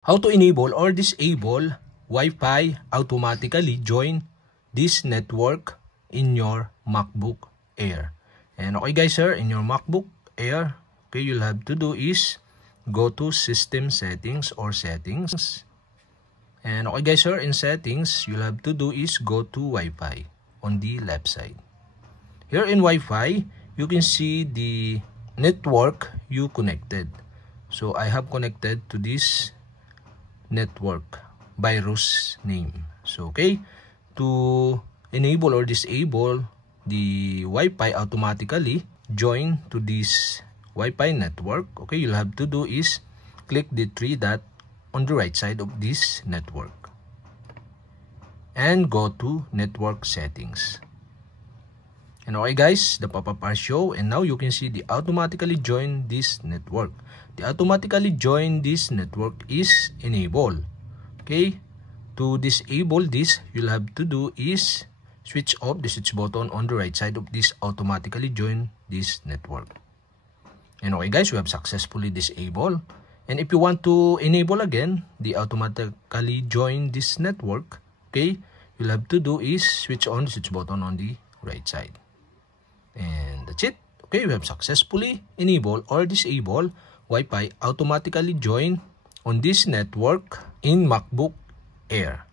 How to enable or disable Wi-Fi automatically join this network in your MacBook Air. And okay guys, sir, in your MacBook Air, okay, you'll have to do is go to System Settings or Settings. And okay guys, sir, in Settings, you'll have to do is go to Wi-Fi on the left side. Here in Wi-Fi, you can see the network you connected. So I have connected to this network virus name. So okay, to enable or disable the Wi-Fi automatically join to this Wi-Fi network, okay, you'll have to do is click the three dot on the right side of this network and go to network settings. And okay guys, the pop-up are show, and now you can see the automatically join this network. The automatically join this network is enable. Okay, to disable this, you'll have to do is switch off the switch button on the right side of this automatically join this network. And okay guys, we have successfully disabled. And if you want to enable again the automatically join this network, okay, you'll have to do is switch on the switch button on the right side. And that's it. Okay, we have successfully enabled or disabled Wi-Fi automatically join on this network in MacBook Air.